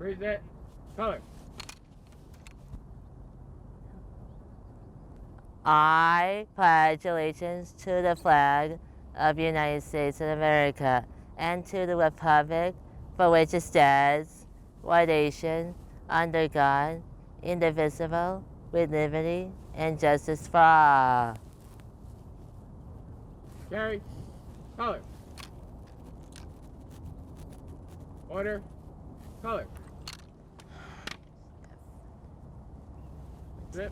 Preset. Color. I pledge allegiance to the flag of the United States of America and to the republic for which it stands, one nation, under God, indivisible, with liberty and justice for all. Carry. Color. Order. Color. Flip.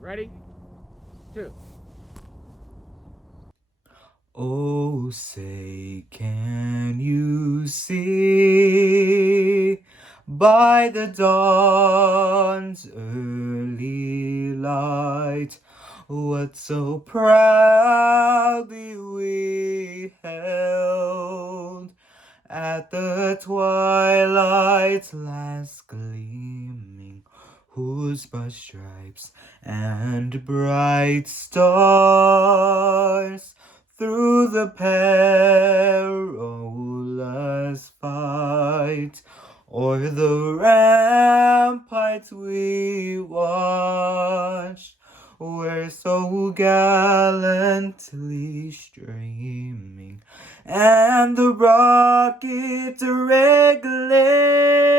Ready. 2. Oh, say, can you see by the dawn's early light what so proudly we held at the twilight's last gleaming, whose broad stripes and bright stars through the perilous fight o'er the ramparts we watched were so gallantly streaming, and the rockets red glare,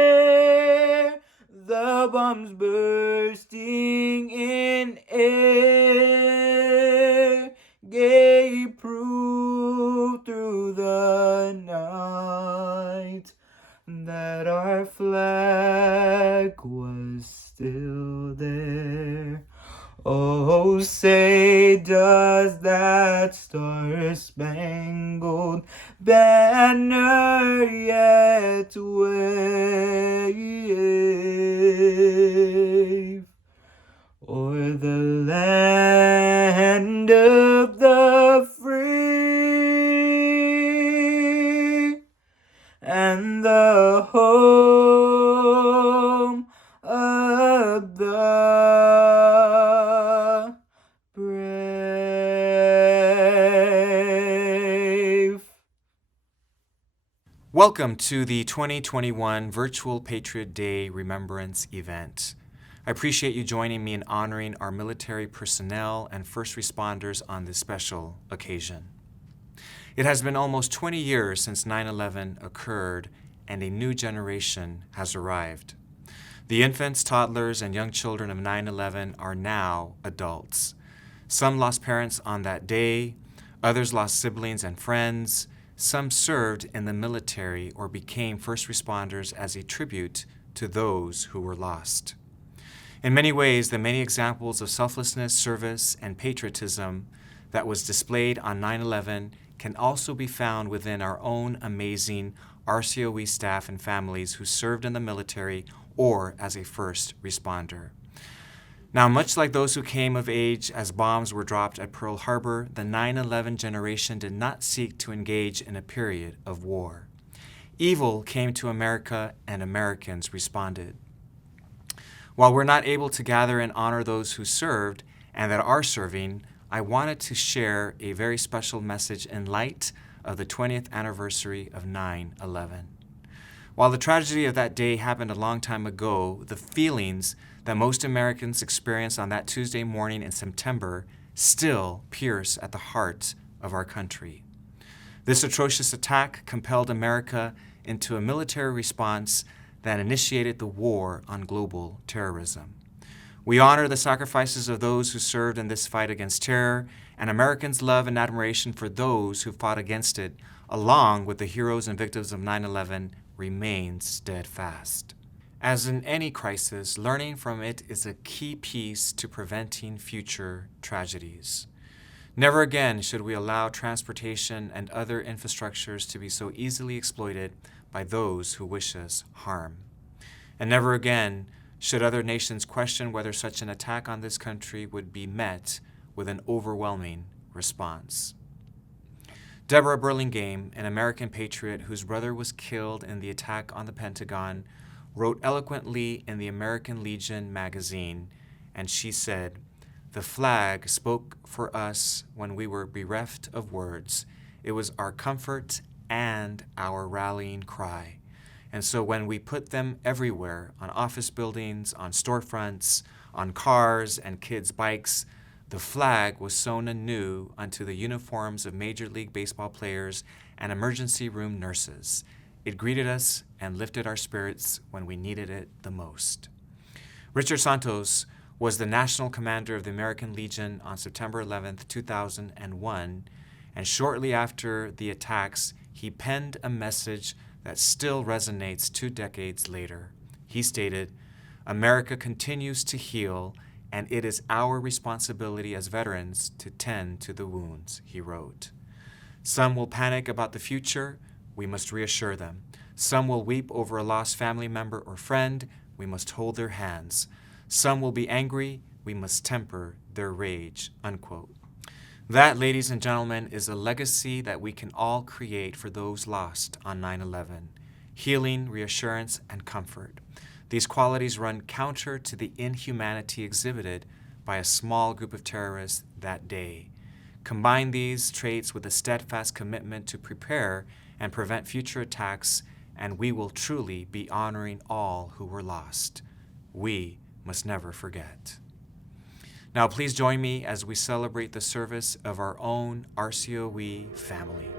the bombs bursting in air, gave proof through the night that our flag was still there. Oh, say, does that star-spangled banner yet wave o'er the land of the free and the home of the brave? Welcome to the 2021 Virtual Patriot Day Remembrance event. I appreciate you joining me in honoring our military personnel and first responders on this special occasion. It has been almost 20 years since 9/11 occurred, and a new generation has arrived. The infants, toddlers, and young children of 9/11 are now adults. Some lost parents on that day, others lost siblings and friends, some served in the military or became first responders as a tribute to those who were lost. In many ways, the many examples of selflessness, service, and patriotism that was displayed on 9/11 can also be found within our own amazing RCOE staff and families who served in the military or as a first responder. Now, much like those who came of age as bombs were dropped at Pearl Harbor, the 9/11 generation did not seek to engage in a period of war. Evil came to America and Americans responded. While we're not able to gather and honor those who served and that are serving, I wanted to share a very special message in light of the 20th anniversary of 9/11. While the tragedy of that day happened a long time ago, the feelings that most Americans experienced on that Tuesday morning in September still pierce at the heart of our country. This atrocious attack compelled America into a military response that initiated the war on global terrorism. We honor the sacrifices of those who served in this fight against terror, and Americans' love and admiration for those who fought against it, along with the heroes and victims of 9/11, remains steadfast. As in any crisis, learning from it is a key piece to preventing future tragedies. Never again should we allow transportation and other infrastructures to be so easily exploited by those who wish us harm. And never again should other nations question whether such an attack on this country would be met with an overwhelming response. Deborah Burlingame, an American patriot whose brother was killed in the attack on the Pentagon, wrote eloquently in the American Legion magazine, and she said, "The flag spoke for us when we were bereft of words. It was our comfort and our rallying cry. And so when we put them everywhere, on office buildings, on storefronts, on cars and kids' bikes, the flag was sewn anew unto the uniforms of Major League Baseball players and emergency room nurses. It greeted us and lifted our spirits when we needed it the most. Richard Santos was the national commander of the American Legion on September 11, 2001, and shortly after the attacks, he penned a message that still resonates 2 decades later. He stated, "America continues to heal, and it is our responsibility as veterans to tend to the wounds," he wrote. Some will panic about the future. We must reassure them. Some will weep over a lost family member or friend. We must hold their hands. Some will be angry. We must temper their rage, unquote. That, ladies and gentlemen, is a legacy that we can all create for those lost on 9/11. Healing, reassurance, and comfort. These qualities run counter to the inhumanity exhibited by a small group of terrorists that day. Combine these traits with a steadfast commitment to prepare and prevent future attacks, and we will truly be honoring all who were lost. We must never forget. Now please join me as we celebrate the service of our own RCOE family.